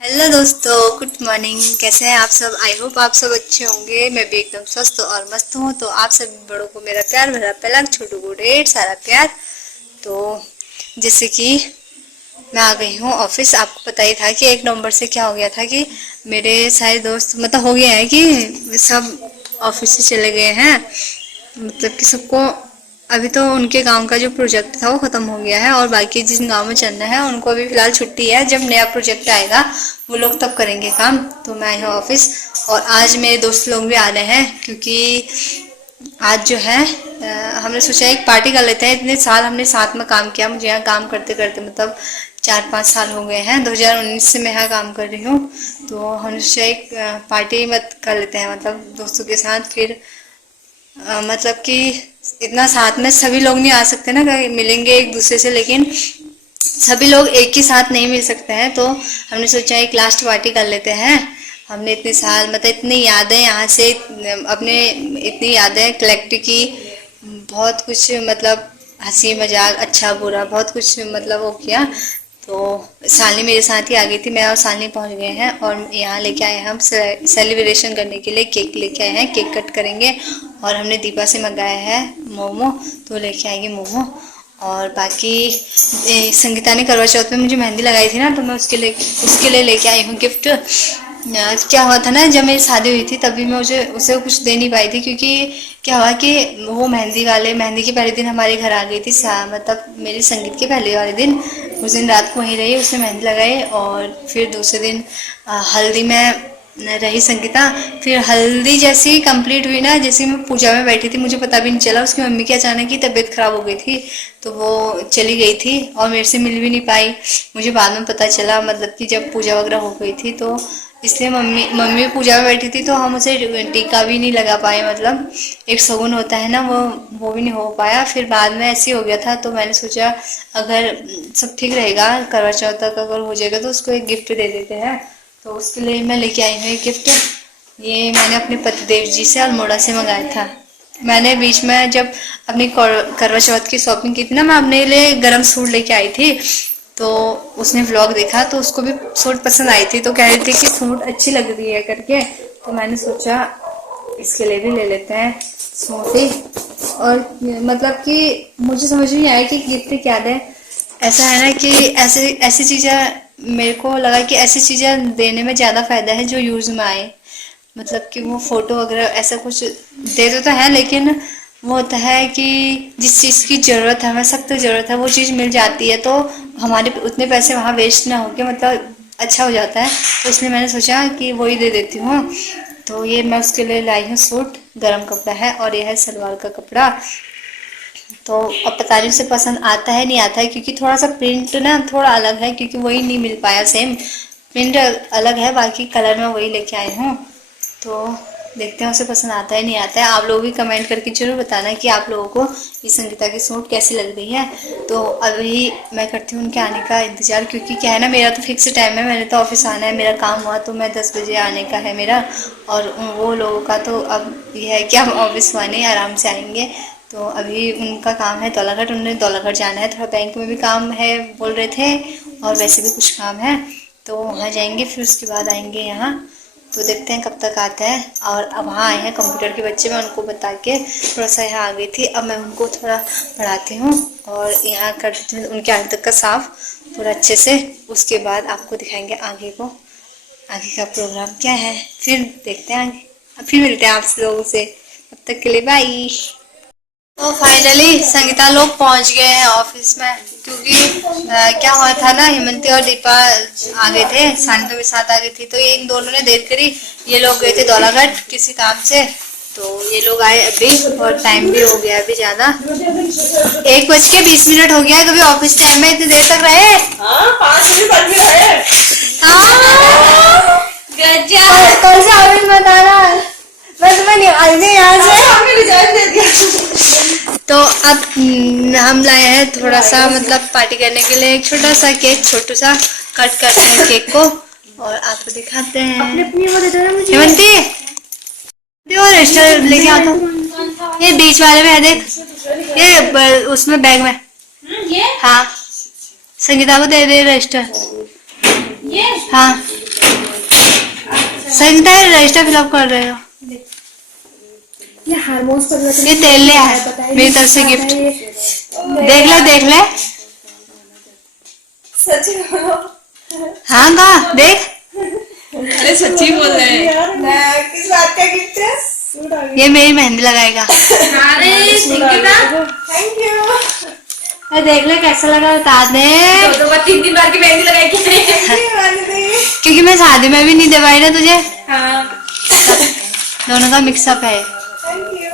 Hello दोस्तों, good morning. कैसे हैं आप सब? आई होप आप सब अच्छे होंगे। मैं भी एकदम स्वस्थ और मस्त हूँ। तो आप सभी बड़ों को मेरा प्यार भरा पलक, छोटों को ढेर सारा प्यार। तो जैसे कि मैं आ गई हूँ ऑफिस। आपको पता ही था कि 1 नवंबर से क्या हो गया था कि मेरे सारे दोस्त मतलब हो गया है कि सब ऑफिस से चले गए हैं। मतलब कि सबको अभी तो उनके गांव का जो प्रोजेक्ट था वो खत्म हो गया है और बाकी जिन गांव में चलना है उनको अभी फिलहाल छुट्टी है। जब नया प्रोजेक्ट आएगा वो लोग तब करेंगे काम। तो मैं आई हूँ ऑफिस और आज मेरे दोस्त लोग भी आ रहे हैं क्योंकि आज जो है हमने सोचा एक पार्टी कर लेते हैं। इतने साल हमने साथ में काम किया। मुझे यहाँ काम करते करते मतलब 4-5 साल हो गए हैं। 2019 से मैं यहाँ काम कर रही हूँ। तो हमने सोचा एक पार्टी मत कर लेते हैं मतलब दोस्तों के साथ। फिर मतलब कि इतना साथ में सभी लोग नहीं आ सकते ना, कहीं मिलेंगे एक दूसरे से, लेकिन सभी लोग एक ही साथ नहीं मिल सकते हैं। तो हमने सोचा एक लास्ट पार्टी कर लेते हैं। हमने इतने साल मतलब इतनी यादें यहाँ से अपने इतनी यादें कलेक्ट की। बहुत कुछ मतलब हंसी मजाक अच्छा बुरा बहुत कुछ मतलब वो किया। तो सालनी मेरे साथ ही आ गई थी। मैं और सालनी पहुंच गए हैं और यहाँ लेके आए हम सेलिब्रेशन करने के लिए केक लेके आए हैं। केक कट करेंगे और हमने दीपा से मंगाया है मोमो, तो लेके आएंगे मोमो। और बाकी संगीता ने करवा चौथ में मुझे मेहंदी लगाई थी ना, तो मैं उसके लिए लेके आई हूँ गिफ्ट। क्या हुआ था ना, जब मेरी शादी हुई थी तभी मैं मुझे उसे कुछ दे नहीं पाई थी क्योंकि क्या हुआ कि वो मेहंदी के पहले दिन हमारे घर आ गई थी। मतलब मेरी संगीत के पहले वाले दिन उस दिन रात को वहीं रही, उसने मेहंदी लगाई और फिर दूसरे दिन हल्दी में रही संगीता। फिर हल्दी जैसी ही कंप्लीट हुई ना, जैसे मैं पूजा में बैठी थी, मुझे पता भी नहीं चला उसकी मम्मी की अचानक ही तबीयत खराब हो गई थी तो वो चली गई थी और मेरे से मिल भी नहीं पाई। मुझे बाद में पता चला मतलब कि जब पूजा वगैरह हो गई थी, तो इसलिए मम्मी पूजा में बैठी थी तो हम उसे टीका भी नहीं लगा पाए। मतलब एक शगुन होता है ना, वो भी नहीं हो पाया। फिर बाद में ऐसे हो गया था तो मैंने सोचा अगर सब ठीक रहेगा करवा चौथ तक अगर हो जाएगा तो उसको एक गिफ्ट दे देते हैं। तो उसके लिए मैं लेके आई हूँ एक गिफ्ट। ये मैंने अपने पतिदेव जी से अल्मोड़ा से मंगाया था। मैंने बीच में जब अपनी करवा चौथ की शॉपिंग की थी ना, मैं अपने लिए गर्म सूट लेके आई थी। तो उसने व्लॉग देखा तो उसको भी सूट पसंद आई थी, तो कह रही थी कि सूट अच्छी लग रही है करके। तो मैंने सोचा इसके लिए भी ले लेते हैं सूट ही। और मतलब कि मुझे समझ नहीं आया कि गिफ्ट क्या दें। ऐसा है ना कि ऐसे ऐसी चीज़ें मेरे को लगा कि ऐसी चीज़ें देने में ज़्यादा फायदा है जो यूज़ में आए। मतलब कि वो फोटो वगैरह ऐसा कुछ दे दो तो है, लेकिन वो होता है कि जिस चीज़ की ज़रूरत है, हमें सख्त ज़रूरत है, वो चीज़ मिल जाती है तो हमारे उतने पैसे वहाँ वेस्ट ना होके मतलब अच्छा हो जाता है। तो इसलिए मैंने सोचा कि वही दे देती हूँ। तो ये मैं उसके लिए लाई हूँ सूट। गर्म कपड़ा है और यह है सलवार का कपड़ा। तो अब पता नहीं उसे पसंद आता है नहीं आता है, क्योंकि थोड़ा सा प्रिंट ना थोड़ा अलग है, क्योंकि वही नहीं मिल पाया सेम। प्रिंट अलग है, बाकी कलर में वही लेके आई हूँ। तो देखते हैं उसे पसंद आता है नहीं आता है। आप लोग भी कमेंट करके जरूर बताना कि आप लोगों को ये संगीता की सूट कैसी लग रही है। तो अभी मैं करती हूँ उनके आने का इंतज़ार, क्योंकि क्या है ना, मेरा तो फिक्स टाइम है, मैंने तो ऑफिस आना है। मेरा काम हुआ तो मैं 10 बजे आने का है मेरा। और वो लोगों का तो अब यह है कि हम ऑफिस आने आराम से आएंगे। तो अभी उनका काम है दौलाघाट, उन्हें दौलाघाट जाना है। थोड़ा बैंक में भी काम है बोल रहे थे और वैसे भी कुछ काम है, तो वहाँ जाएंगे फिर उसके बाद आएंगे यहाँ। तो देखते हैं कब तक आता है। और अब वहाँ आए हैं कंप्यूटर के बच्चे, मैं उनको बता के थोड़ा सा यहाँ आ गई थी। अब मैं उनको थोड़ा पढ़ाती हूँ और यहाँ कर देती हूँ उनके आगे तक का साफ पूरा अच्छे से। उसके बाद आपको दिखाएंगे आगे को, आगे का प्रोग्राम क्या है, फिर देखते हैं आगे। फिर मिलते हैं आप लोगों से, तब तक के लिए बाय। तो फाइनली संगीता लोग पहुंच गए हैं ऑफिस में, क्योंकि क्या हुआ था ना, हेमंती और दीपा आ गए थे, सानिका भी साथ आ गई थी। तो ये इन दोनों ने देर करी। ये लोग गए थे दौलाघाट किसी काम से, तो ये लोग आए अभी और टाइम भी हो गया अभी ज्यादा। 1:20 हो गया है। कभी ऑफिस टाइम में इतनी देर तक रहे? हाँ, 5 बज भी रहे। गजब। कल से ऑफिस बताना, मैं तुम्हें निकालने यहाँ से। तो अब हम लाए हैं थोड़ा सा मतलब पार्टी करने के लिए एक छोटा सा केक, छोटू सा कट करते हैं केक को और आपको दिखाते हैं। अपनी वो दे दो ना मुझे। हेमंती वो रजिस्टर लेके आ, तो ये बीच वाले में है देख, ये उसमें बैग में। हाँ, संगीता को दे दे रजिस्टर। हाँ संगीता रजिस्टर फिलअप कर रहे हो। ये हार्मोन्स परिवर्तन ये तेल ले है मेरी तरफ से गिफ्ट। देख ले सच में। हाँ का देख। अरे सच्ची बोल रहे हैं। किस बात का गिफ्ट है? ये मेरी मेहंदी लगाएगा। अरे थैंक यू। अरे देख ले कैसा लगा बता दे। तो 3 बार की मेहंदी लगाई कि क्योंकि मैं शादी में भी नहीं दे पाई ना तुझे। हाँ दोनों का मिक्सअप है। Thank you.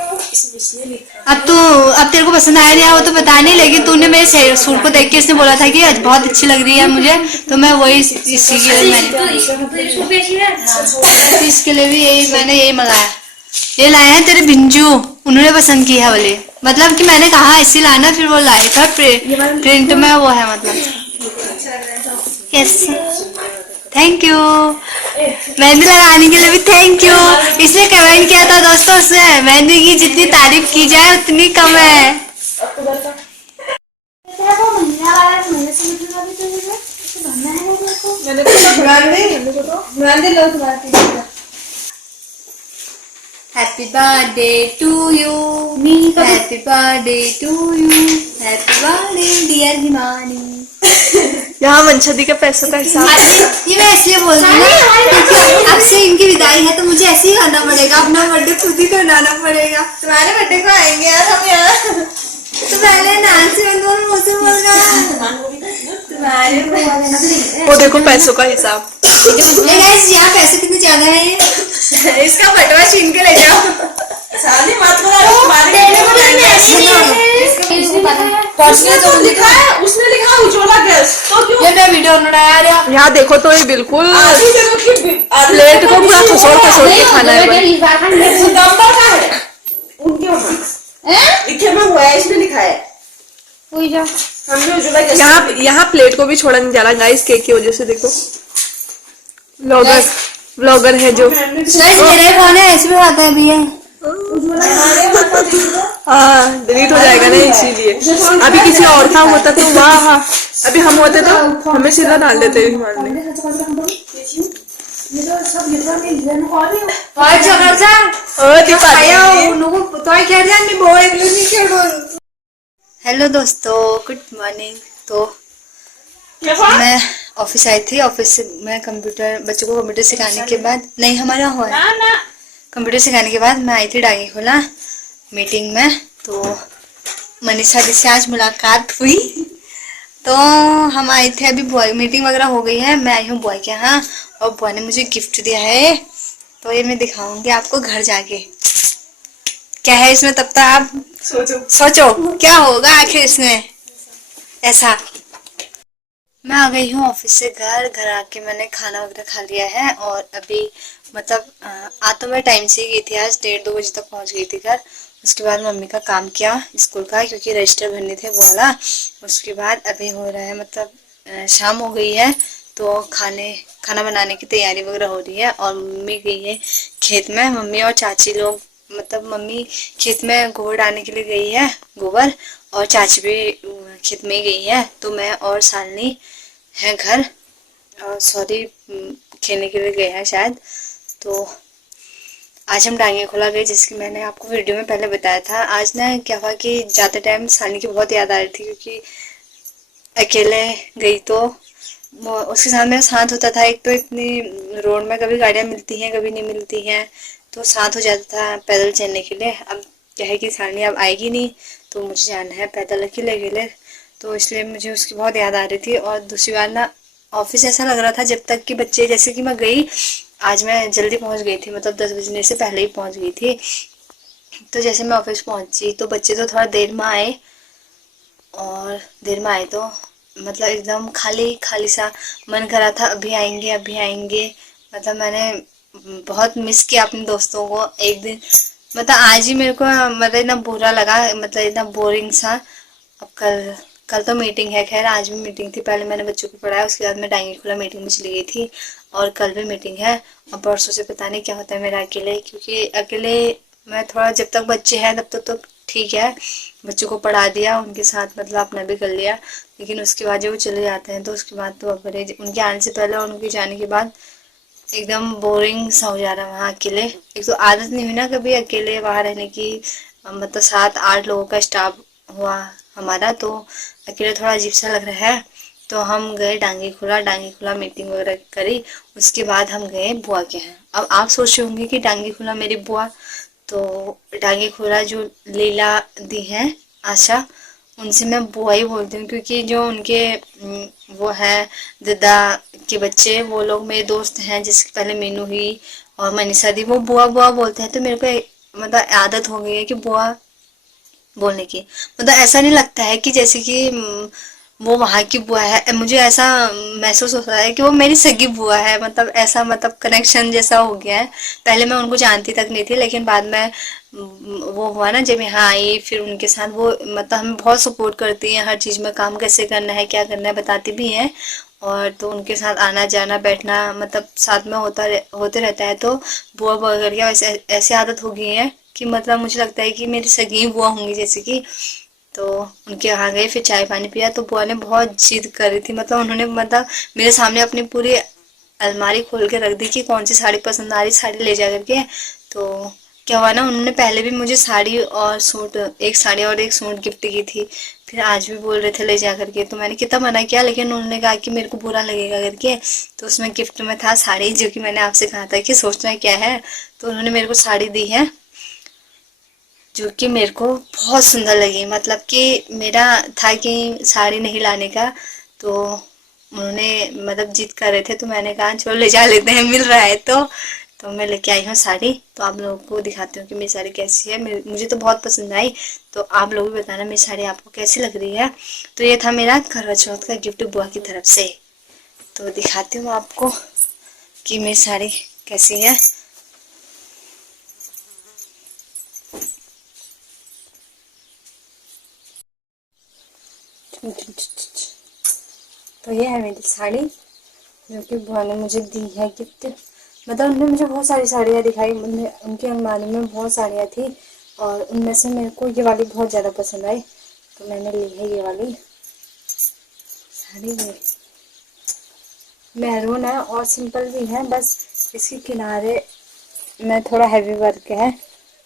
अब तेरे को पसंद आया नहीं आया वो तो पता नहीं, लेकिन तूने मेरे सूट को देख के इसने बोला था कि आज बहुत अच्छी लग रही है मुझे, तो मैं वही इसी के लिए मैंने इसके लिए भी यही मंगाया। ये लाए हैं तेरे बिंजू, उन्होंने पसंद किया बोले, मतलब कि मैंने कहा ऐसी लाना, फिर वो लाए था प्रिंट में वो है मतलब। Yes thank you. मेहंदी लगाने के लिए भी थैंक यू। इसने कमेंट किया था दोस्तों, उसने मेहंदी की जितनी तारीफ की जाए उतनी कम है। Happy birthday to you, happy birthday to you, happy birthday dear Himani. यहाँ मंशदी के पैसों का हिसाब। ये मैं इसलिए बोल रही हूँ ना क्योंकि अब से इनकी विदाई है तो मुझे ऐसे ही आना पड़ेगा, अपना बर्थडे खुद ही मनाना पड़ेगा। तुम्हारे बर्थडे को आएंगे यार हम यहाँ। तो पहले नाम से बोल मुझसे बोल रहा। वो देखो पैसों का हिसाब। यहाँ पैसे कितने ज्यादा है। इसका बटवा छीन के ले जाओ। साली मत लिखा है, उसने लिखा उज्ज्वला गैस, तो क्यों? ये मैं वीडियो बनाया यार। यहाँ देखो तो ये बिल्कुल प्लेट को पूरा खसोड़ खसोड़ के खाना है। नंबर का है उनके ऊपर लिखे में हुआ है, इसमें लिखा है। हमने उज्ज्वला गैस यहाँ प्लेट को भी छोड़ा नहीं जा रहा गाइस, केक की वजह से। देखो ब्लॉगर है जो मेरे फोन है ऐसे भी आता है भैया। हाँ डिलीट हो जाएगा ना, इसीलिए। अभी किसी और का होता तो वाह, अभी हम होते तो हमें सीधा डाल देते हिमान में। हेलो दोस्तों, गुड मॉर्निंग। तो मैं ऑफिस आई थी, ऑफिस से मैं बच्चों को कंप्यूटर सिखाने के बाद, नहीं हमारा हुआ है कंप्यूटर सिखाने के बाद मैं आई थी डांगी खोला मीटिंग में। तो मनीषा जी से आज मुलाकात हुई, तो हम आए थे। अभी बुआ मीटिंग वगैरह हो गई है, मैं आई हूँ बुआ के यहाँ और बुआ ने मुझे गिफ्ट दिया है, तो ये मैं दिखाऊंगी आपको घर जाके क्या है इसमें। तब तक आप सोचो क्या होगा आखिर इसमें। ऐसा मैं आ गई हूँ ऑफिस से घर आके मैंने खाना वगैरह खा लिया है, और अभी मतलब आ तो मैं टाइम से ही गई थी, आज 1:30-2 बजे तक पहुँच गई थी घर। उसके बाद मम्मी का काम किया स्कूल का, क्योंकि रजिस्टर भरने थे वो वाला। उसके बाद अभी हो रहा है मतलब शाम हो गई है, तो खाना बनाने की तैयारी वगैरह हो रही है। और मम्मी गई है खेत में, मम्मी और चाची लोग, मतलब मम्मी खेत में गोबर डालने के लिए गई है गोबर, और चाची भी खेत में ही गई है। तो मैं और सालनी है घर, और सॉरी खेलने के लिए गए हैं शायद। तो आज हम डांगे खोला गए, जिसकी मैंने आपको वीडियो में पहले बताया था। आज ना क्या हुआ कि जाते टाइम सालनी की बहुत याद आ रही थी, क्योंकि अकेले गई तो उसके साथ मेरा साथ होता था। एक तो इतनी रोड में कभी गाड़ियाँ मिलती हैं कभी नहीं मिलती हैं, तो साथ हो जाता था पैदल चलने के लिए। अब क्या है कि सालनी अब आएगी नहीं, तो मुझे जाना है पैदल अकेले, तो इसलिए मुझे उसकी बहुत याद आ रही थी। और दूसरी बार ना ऑफिस ऐसा लग रहा था जब तक कि बच्चे, जैसे कि मैं गई आज मैं जल्दी पहुंच गई थी, मतलब 10 बजने से पहले ही पहुंच गई थी। तो जैसे मैं ऑफिस पहुंची तो बच्चे तो थोड़ा देर में आए, और देर में आए तो मतलब एकदम खाली खाली सा मन कर रहा था, अभी आएंगे। मतलब मैंने बहुत मिस किया अपने दोस्तों को। एक दिन मतलब आज ही मेरे को मतलब इतना बुरा लगा, मतलब इतना बोरिंग सा। अब कल तो मीटिंग है, खैर आज भी मीटिंग थी। पहले मैंने बच्चों को पढ़ाया, उसके बाद मैं डांगी खोला मीटिंग में चली गई थी, और कल भी मीटिंग है। और परसों से पता नहीं क्या होता है मेरा अकेले, क्योंकि अकेले मैं थोड़ा, जब तक बच्चे हैं तब तक तो ठीक है, बच्चों को पढ़ा दिया, उनके साथ मतलब अपना भी कर लिया। लेकिन उसके बाद जब वो चले जाते हैं तो उसके बाद तो बड़े, उनके आने से पहले और उनके जाने के बाद एकदम बोरिंग सा हो जा रहा है वहाँ अकेले। एक तो आदत नहीं हुई ना कभी अकेले वहाँ रहने की। मतलब 7-8 लोगों का स्टाफ हुआ हमारा, तो अकेले थोड़ा अजीब सा लग रहा है। तो हम गए डांगी खुला मीटिंग वगैरह करी। उसके बाद हम गए बुआ के यहाँ। अब आप सोच रहे होंगे कि डांगी खुला मेरी बुआ, तो डांगी खुला जो लीला दी है आशा, उनसे मैं बुआ ही बोलती हूँ, क्योंकि जो उनके वो है दादा के बच्चे, वो लोग मेरे दोस्त हैं। जिसके पहले मीनू हुई और मनीषा दी, वो बुआ बुआ बोलते हैं। तो मेरे को मतलब आदत हो गई है कि बुआ बोलने की। मतलब ऐसा नहीं लगता है कि जैसे कि वो वहाँ की बुआ है। मुझे ऐसा महसूस होता है कि वो मेरी सगी बुआ है। मतलब ऐसा, मतलब कनेक्शन जैसा हो गया है। पहले मैं उनको जानती तक नहीं थी, लेकिन बाद में वो हुआ ना जब यहाँ आई, फिर उनके साथ वो मतलब हमें बहुत सपोर्ट करती हैं हर चीज़ में। काम कैसे करना है, क्या करना है बताती भी हैं। और तो उनके साथ आना जाना बैठना मतलब साथ में होते रहता है। तो बुआ बुआ करके वैसे ऐसी आदत हो गई है कि मतलब मुझे लगता है कि मेरी सगी बुआ होंगी जैसे कि। तो उनके यहाँ गए, फिर चाय पानी पिया। तो बुआ ने बहुत जिद करी थी। मतलब उन्होंने मतलब मेरे सामने अपनी पूरी अलमारी खोल के रख दी कि कौन सी साड़ी पसंद आ रही, साड़ी ले जा करके। तो क्या हुआ ना, उन्होंने पहले भी मुझे साड़ी और सूट, एक साड़ी और एक सूट गिफ्ट की थी। फिर आज भी बोल रहे थे ले जा करके। तो मैंने कितना मना किया, लेकिन उन्होंने कहा कि मेरे को बुरा लगेगा करके। तो उसमें गिफ्ट में था साड़ी, जो कि मैंने आपसे कहा था कि सोचना क्या है। तो उन्होंने मेरे को साड़ी दी है, जो कि मेरे को बहुत सुंदर लगी। मतलब कि मेरा था कि साड़ी नहीं लाने का, तो उन्होंने मतलब जिद कर रहे थे। तो मैंने कहा चलो ले जा लेते हैं, मिल रहा है तो मैं लेके आई हूँ साड़ी। तो आप लोगों को दिखाती हूँ कि मेरी साड़ी कैसी है। मुझे तो बहुत पसंद आई। तो आप लोग भी बताना मेरी साड़ी आपको कैसी लग रही है। तो ये था मेरा करवा चौथ का गिफ्ट बुआ की तरफ से। तो दिखाती हूँ आपको कि मेरी साड़ी कैसी है। तो ये है मेरी साड़ी, जो कि बुआ ने मुझे दी है गिफ्ट। मतलब उन्होंने मुझे बहुत सारी साड़ियाँ दिखाई। उनकी अलमारी में बहुत साड़ियाँ थी, और उनमें से मेरे को ये वाली बहुत ज़्यादा पसंद आई। तो मैंने ली है ये वाली साड़ी। में मैरून है और सिंपल भी है, बस इसके किनारे में थोड़ा हैवी वर्क है,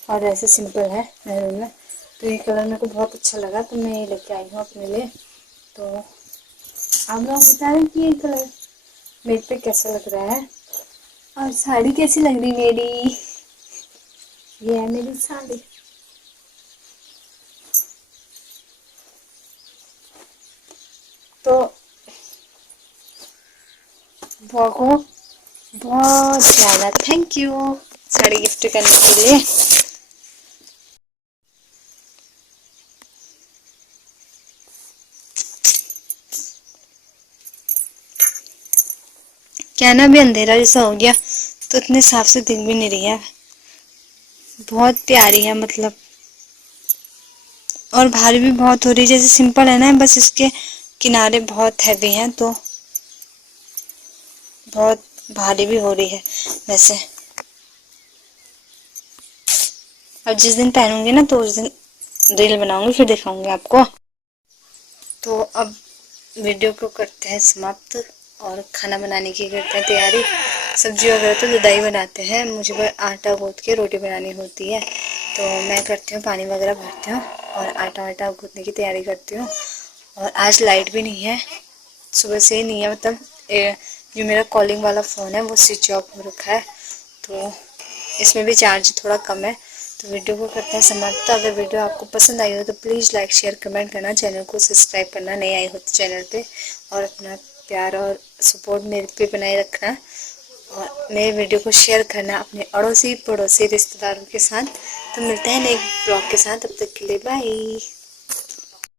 और ऐसे सिंपल है मैरून में। तो ये कलर मेरे को बहुत अच्छा लगा, तो मैं ये लेके आई हूँ अपने लिए। तो आप लोग बता रहे कि ये कलर मेरे पे कैसा लग रहा है, और साड़ी कैसी लग रही मेरी। ये है मेरी साड़ी। तो बुआ को बहुत ज़्यादा थैंक यू साड़ी गिफ्ट करने के लिए। क्या ना, अभी अंधेरा जैसा हो गया, तो इतने साफ से दिख भी नहीं रही है। बहुत प्यारी है मतलब, और भारी भी बहुत हो रही है। जैसे सिंपल है ना, बस इसके किनारे बहुत हैवी हैं, तो बहुत भारी भी हो रही है वैसे। अब जिस दिन पहनूंगी ना, तो उस दिन रील बनाऊंगी, फिर दिखाऊंगी आपको। तो अब वीडियो को करते हैं समाप्त, और खाना बनाने की करते हैं तैयारी। सब्जी वगैरह तो दादाई बनाते हैं, मुझे बस आटा गूंथ के रोटी बनानी होती है। तो मैं करती हूँ, पानी वगैरह भरती हूँ और आटा वाटा गूंथने की तैयारी करती हूँ। और आज लाइट भी नहीं है, सुबह से ही नहीं है। मतलब जो मेरा कॉलिंग वाला फ़ोन है वो स्विच ऑफ हो रखा है, तो इसमें भी चार्ज थोड़ा कम है। तो वीडियो को करते हैं समाप्त। अगर वीडियो आपको पसंद आई हो तो प्लीज़ लाइक शेयर कमेंट करना, चैनल को सब्सक्राइब करना नए आए हो तो चैनल पे, और अपना प्यार और सपोर्ट मेरे पे बनाए रखना, और मेरे वीडियो को शेयर करना अपने अड़ोसी पड़ोसी रिश्तेदारों के साथ। तो मिलते हैं नए ब्लॉग के साथ, तब तक के लिए बाय।